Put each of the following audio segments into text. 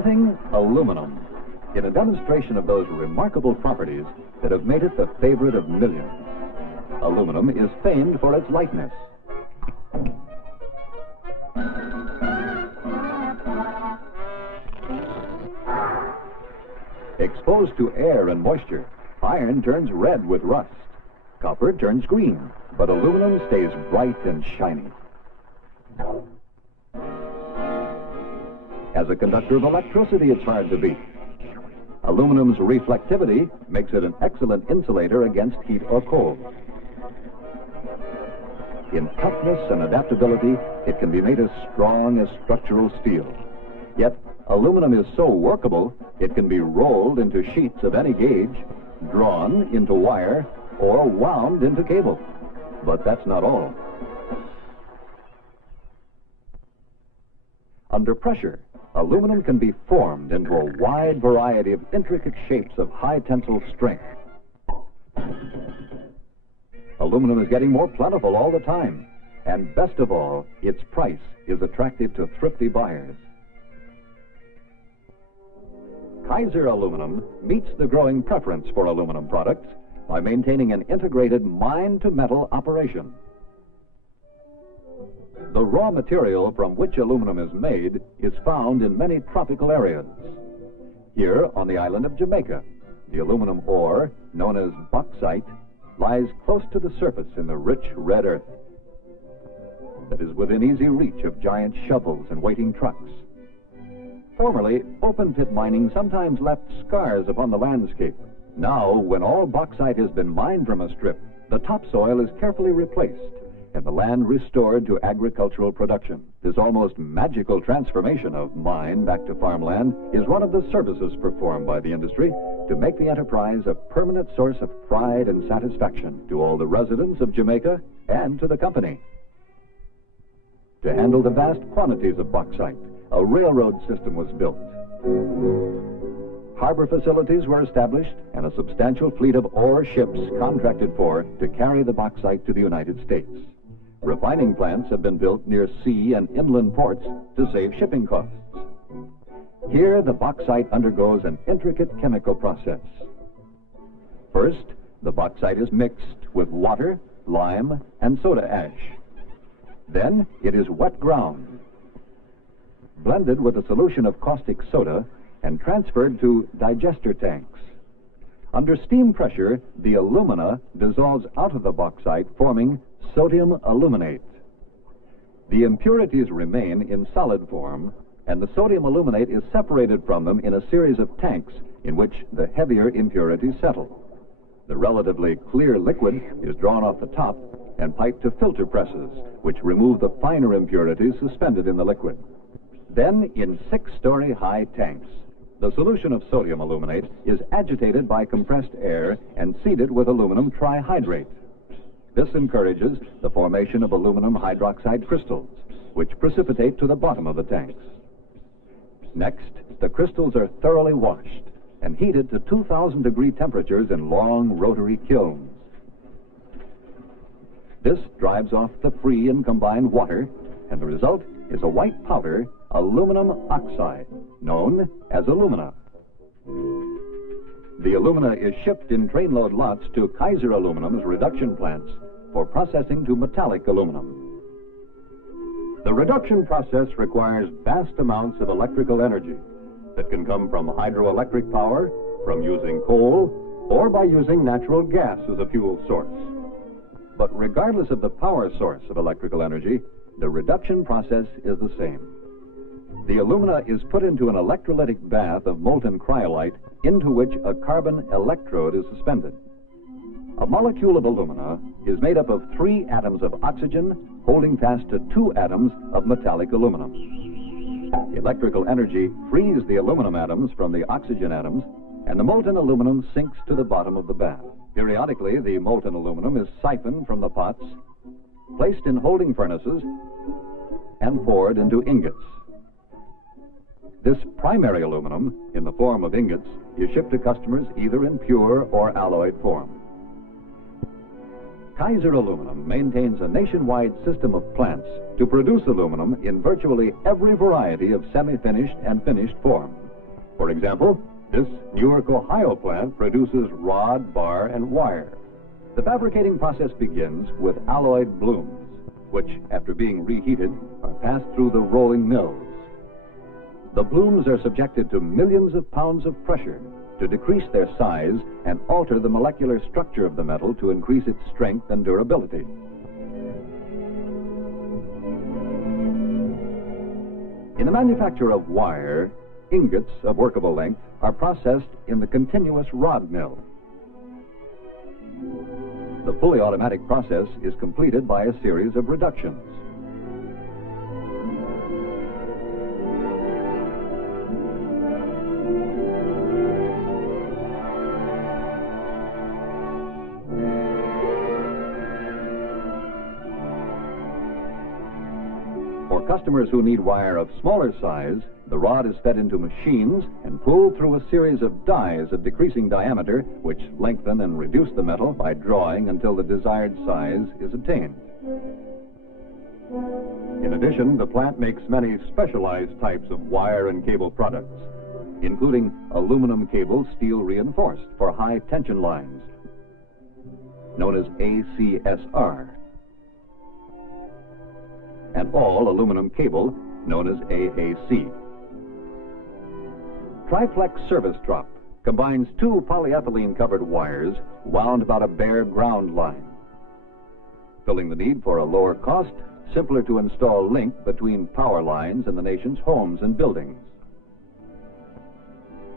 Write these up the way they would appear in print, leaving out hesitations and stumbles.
Presenting aluminum, in a demonstration of those remarkable properties that have made it the favorite of millions. Aluminum is famed for its lightness. Exposed to air and moisture, iron turns red with rust. Copper turns green, but aluminum stays bright and shiny. As a conductor of electricity, it's hard to beat. Aluminum's reflectivity makes it an excellent insulator against heat or cold. In toughness and adaptability, it can be made as strong as structural steel. Yet, aluminum is so workable, it can be rolled into sheets of any gauge, drawn into wire, or wound into cable. But that's not all. Under pressure, aluminum can be formed into a wide variety of intricate shapes of high tensile strength. Aluminum is getting more plentiful all the time. And best of all, its price is attractive to thrifty buyers. Kaiser Aluminum meets the growing preference for aluminum products by maintaining an integrated mine-to-metal operation. The raw material from which aluminum is made is found in many tropical areas. Here on the island of Jamaica, the aluminum ore, known as bauxite, lies close to the surface in the rich red earth that is within easy reach of giant shovels and waiting trucks. Formerly, open-pit mining sometimes left scars upon the landscape. Now, when all bauxite has been mined from a strip, the topsoil is carefully replaced and the land restored to agricultural production. This almost magical transformation of mine back to farmland is one of the services performed by the industry to make the enterprise a permanent source of pride and satisfaction to all the residents of Jamaica and to the company. To handle the vast quantities of bauxite, a railroad system was built. Harbor facilities were established and a substantial fleet of ore ships contracted for to carry the bauxite to the United States. Refining plants have been built near sea and inland ports to save shipping costs. Here, the bauxite undergoes an intricate chemical process. First, the bauxite is mixed with water, lime, and soda ash. Then, it is wet ground, blended with a solution of caustic soda, and transferred to digester tanks. Under steam pressure, the alumina dissolves out of the bauxite, forming sodium aluminate. The impurities remain in solid form, and the sodium aluminate is separated from them in a series of tanks in which the heavier impurities settle. The relatively clear liquid is drawn off the top and piped to filter presses, which remove the finer impurities suspended in the liquid. Then, in 6-story high tanks, the solution of sodium aluminate is agitated by compressed air and seeded with aluminum trihydrate. This encourages the formation of aluminum hydroxide crystals, which precipitate to the bottom of the tanks. Next, the crystals are thoroughly washed and heated to 2,000-degree temperatures in long rotary kilns. This drives off the free and combined water, and the result is a white powder, aluminum oxide, known as alumina. The alumina is shipped in trainload lots to Kaiser Aluminum's reduction plants for processing to metallic aluminum. The reduction process requires vast amounts of electrical energy that can come from hydroelectric power, from using coal, or by using natural gas as a fuel source. But regardless of the power source of electrical energy, the reduction process is the same. The alumina is put into an electrolytic bath of molten cryolite into which a carbon electrode is suspended. A molecule of alumina is made up of 3 atoms of oxygen holding fast to 2 atoms of metallic aluminum. Electrical energy frees the aluminum atoms from the oxygen atoms, and the molten aluminum sinks to the bottom of the bath. Periodically, the molten aluminum is siphoned from the pots, placed in holding furnaces, and poured into ingots. This primary aluminum, in the form of ingots, is shipped to customers either in pure or alloyed form. Kaiser Aluminum maintains a nationwide system of plants to produce aluminum in virtually every variety of semi-finished and finished form. For example, this Newark, Ohio plant produces rod, bar, and wire. The fabricating process begins with alloyed blooms, which, after being reheated, are passed through the rolling mills. The blooms are subjected to millions of pounds of pressure to decrease their size and alter the molecular structure of the metal to increase its strength and durability. In the manufacture of wire, ingots of workable length are processed in the continuous rod mill. The fully automatic process is completed by a series of reductions. For customers who need wire of smaller size, the rod is fed into machines and pulled through a series of dies of decreasing diameter, which lengthen and reduce the metal by drawing until the desired size is attained. In addition, the plant makes many specialized types of wire and cable products, including aluminum cable steel reinforced for high tension lines, known as ACSR, and all aluminum cable, known as AAC. Triplex Service Drop combines two polyethylene-covered wires wound about a bare ground line, filling the need for a lower cost, simpler to install link between power lines in the nation's homes and buildings.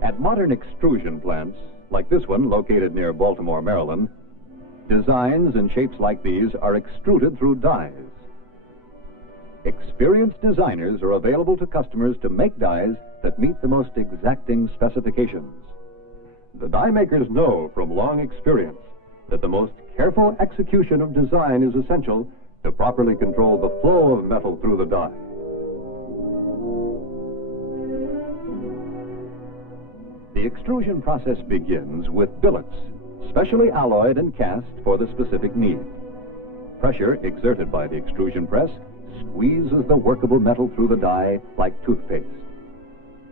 At modern extrusion plants, like this one located near Baltimore, Maryland, designs and shapes like these are extruded through dies. Experienced designers are available to customers to make dies that meet the most exacting specifications. The die makers know from long experience that the most careful execution of design is essential to properly control the flow of metal through the die. The extrusion process begins with billets, specially alloyed and cast for the specific need. Pressure exerted by the extrusion press squeezes the workable metal through the die like toothpaste.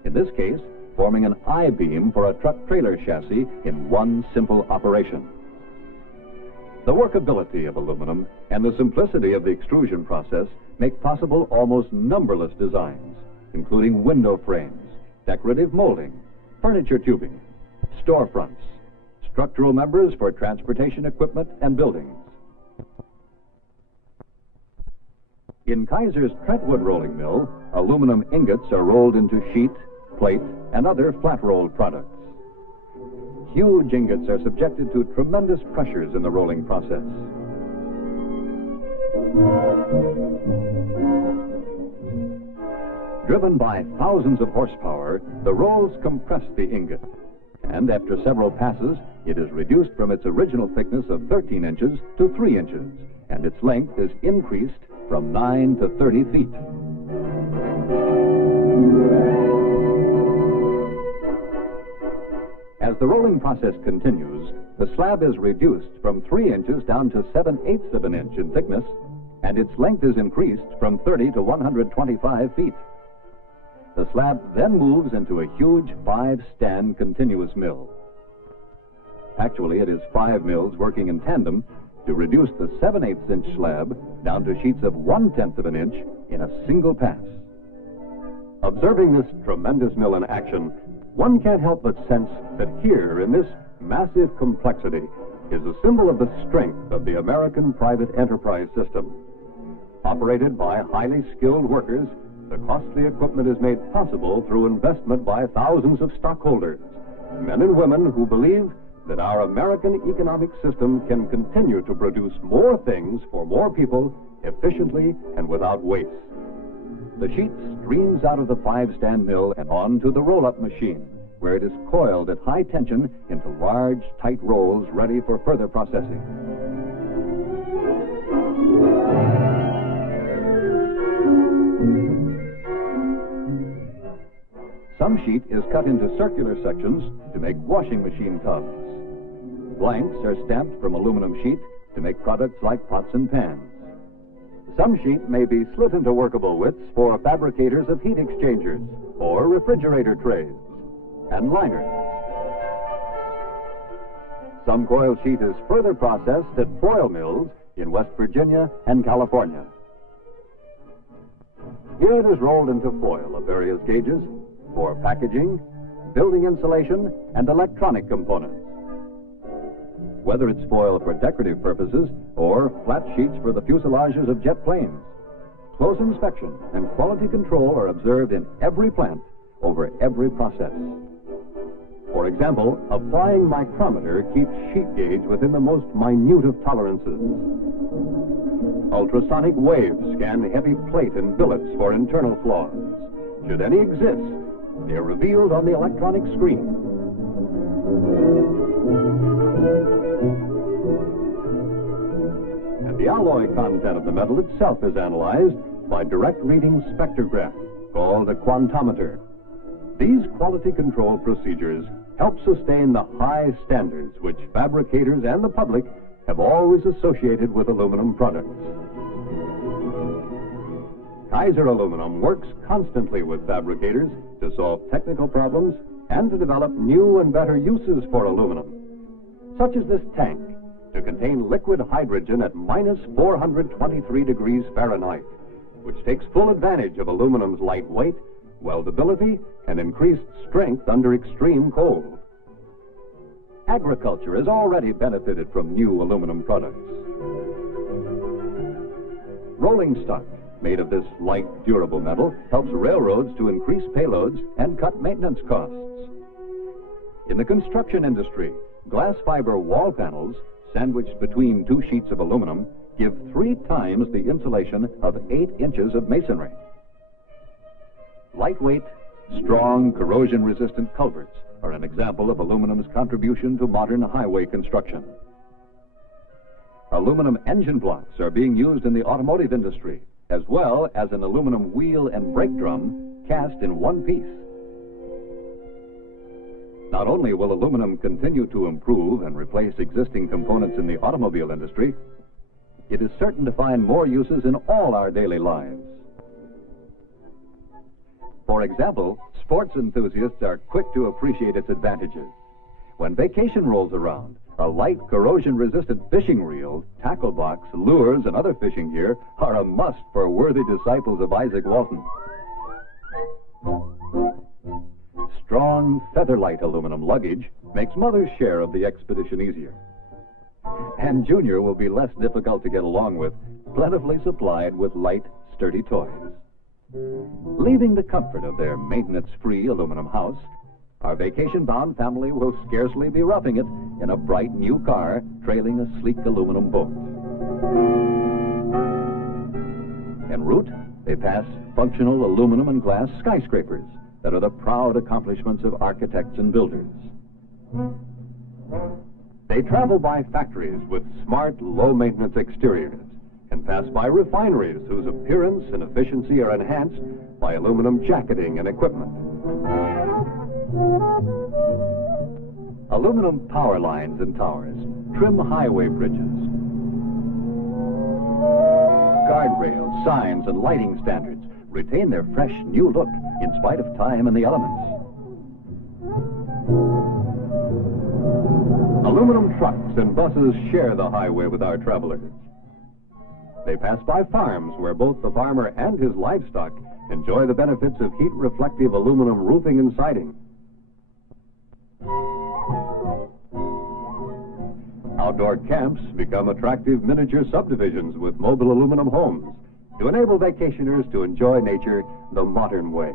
In this case, forming an I-beam for a truck trailer chassis in one simple operation. The workability of aluminum and the simplicity of the extrusion process make possible almost numberless designs, including window frames, decorative molding, furniture tubing, storefronts, structural members for transportation equipment and buildings. In Kaiser's Trentwood rolling mill, aluminum ingots are rolled into sheet, plate, and other flat-rolled products. Huge ingots are subjected to tremendous pressures in the rolling process. Driven by thousands of horsepower, the rolls compress the ingot, and after several passes, it is reduced from its original thickness of 13 inches to 3 inches, and its length is increased from 9 to 30 feet. As the rolling process continues, the slab is reduced from 3 inches down to 7/8 of an inch in thickness, and its length is increased from 30 to 125 feet. The slab then moves into a huge 5-stand continuous mill. Actually, it is 5 mills working in tandem to reduce the 7/8 inch slab down to sheets of 1/10 of an inch in a single pass. Observing this tremendous mill in action, one can't help but sense that here, in this massive complexity, is a symbol of the strength of the American private enterprise system. Operated by highly skilled workers, the costly equipment is made possible through investment by thousands of stockholders, men and women who believe that our American economic system can continue to produce more things for more people efficiently and without waste. The sheet streams out of the 5-stand mill and onto the roll-up machine, where it is coiled at high tension into large, tight rolls ready for further processing. Some sheet is cut into circular sections to make washing machine tubs. Blanks are stamped from aluminum sheet to make products like pots and pans. Some sheet may be slit into workable widths for fabricators of heat exchangers or refrigerator trays. and liners. Some coil sheet is further processed at foil mills in West Virginia and California. Here it is rolled into foil of various gauges for packaging, building insulation, and electronic components. Whether it's foil for decorative purposes or flat sheets for the fuselages of jet planes, close inspection and quality control are observed in every plant over every process. For example, a flying micrometer keeps sheet gauge within the most minute of tolerances. Ultrasonic waves scan heavy plate and billets for internal flaws. Should any exist, they are revealed on the electronic screen. And the alloy content of the metal itself is analyzed by direct reading spectrograph, called a quantometer. These quality control procedures help sustain the high standards which fabricators and the public have always associated with aluminum products. Kaiser Aluminum works constantly with fabricators to solve technical problems and to develop new and better uses for aluminum, such as this tank to contain liquid hydrogen at minus 423 degrees Fahrenheit, which takes full advantage of aluminum's light weight, weldability, and increased strength under extreme cold. Agriculture has already benefited from new aluminum products. Rolling stock made of this light, durable metal helps railroads to increase payloads and cut maintenance costs. In the construction industry, glass fiber wall panels sandwiched between two sheets of aluminum give 3 times the insulation of 8 inches of masonry. Lightweight, strong, corrosion-resistant culverts are an example of aluminum's contribution to modern highway construction. Aluminum engine blocks are being used in the automotive industry, as well as an aluminum wheel and brake drum cast in one piece. Not only will aluminum continue to improve and replace existing components in the automobile industry, it is certain to find more uses in all our daily lives. For example, sports enthusiasts are quick to appreciate its advantages. When vacation rolls around, a light, corrosion-resistant fishing reel, tackle box, lures, and other fishing gear are a must for worthy disciples of Isaac Walton. Strong, feather-light aluminum luggage makes Mother's share of the expedition easier. And Junior will be less difficult to get along with, plentifully supplied with light, sturdy toys. Leaving the comfort of their maintenance-free aluminum house, our vacation-bound family will scarcely be roughing it in a bright new car trailing a sleek aluminum boat. En route, they pass functional aluminum and glass skyscrapers that are the proud accomplishments of architects and builders. They travel by factories with smart, low-maintenance exteriors and pass by refineries whose appearance and efficiency are enhanced by aluminum jacketing and equipment. Aluminum power lines and towers trim highway bridges. Guardrails, signs, and lighting standards retain their fresh new look in spite of time and the elements. Aluminum trucks and buses share the highway with our travelers. They pass by farms where both the farmer and his livestock enjoy the benefits of heat-reflective aluminum roofing and siding. Outdoor camps become attractive miniature subdivisions with mobile aluminum homes to enable vacationers to enjoy nature the modern way.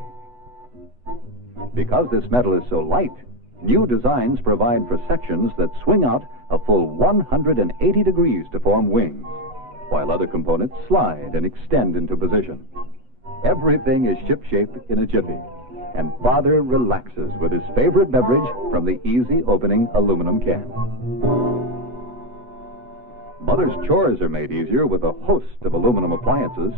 Because this metal is so light, new designs provide for sections that swing out a full 180 degrees to form wings, while other components slide and extend into position. Everything is ship-shape in a jiffy, and Father relaxes with his favorite beverage from the easy-opening aluminum can. Mother's chores are made easier with a host of aluminum appliances.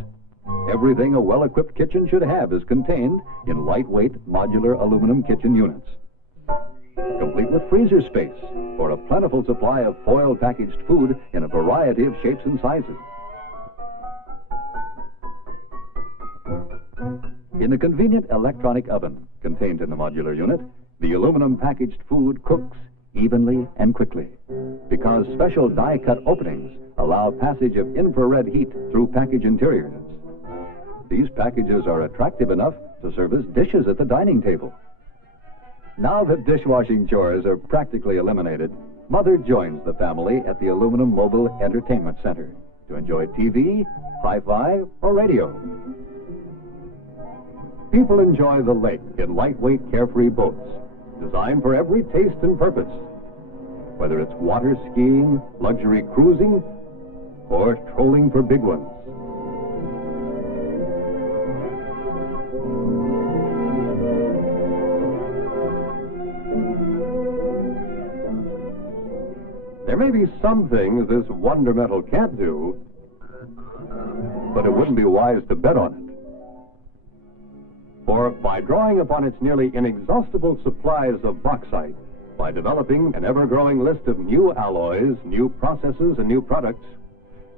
Everything a well-equipped kitchen should have is contained in lightweight modular aluminum kitchen units, complete with freezer space for a plentiful supply of foil-packaged food in a variety of shapes and sizes. In the convenient electronic oven contained in the modular unit, The aluminum packaged food cooks evenly and quickly because special die-cut openings allow passage of infrared heat through package interiors. These packages are attractive enough to serve as dishes at the dining table. Now that dishwashing chores are practically eliminated, Mother joins the family at the Aluminum Mobile Entertainment Center to enjoy TV, hi-fi, or radio. People enjoy the lake in lightweight, carefree boats, designed for every taste and purpose. Whether it's water skiing, luxury cruising, or trolling for big ones. There may be some things this wonder metal can't do, but it wouldn't be wise to bet on it. For by drawing upon its nearly inexhaustible supplies of bauxite, by developing an ever-growing list of new alloys, new processes, and new products,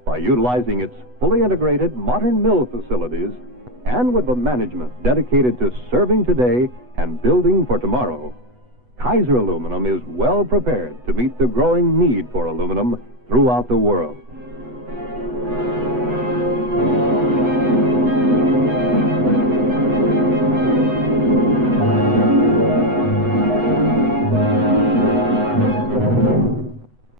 by utilizing its fully integrated modern mill facilities, and with a management dedicated to serving today and building for tomorrow, Kaiser Aluminum is well prepared to meet the growing need for aluminum throughout the world.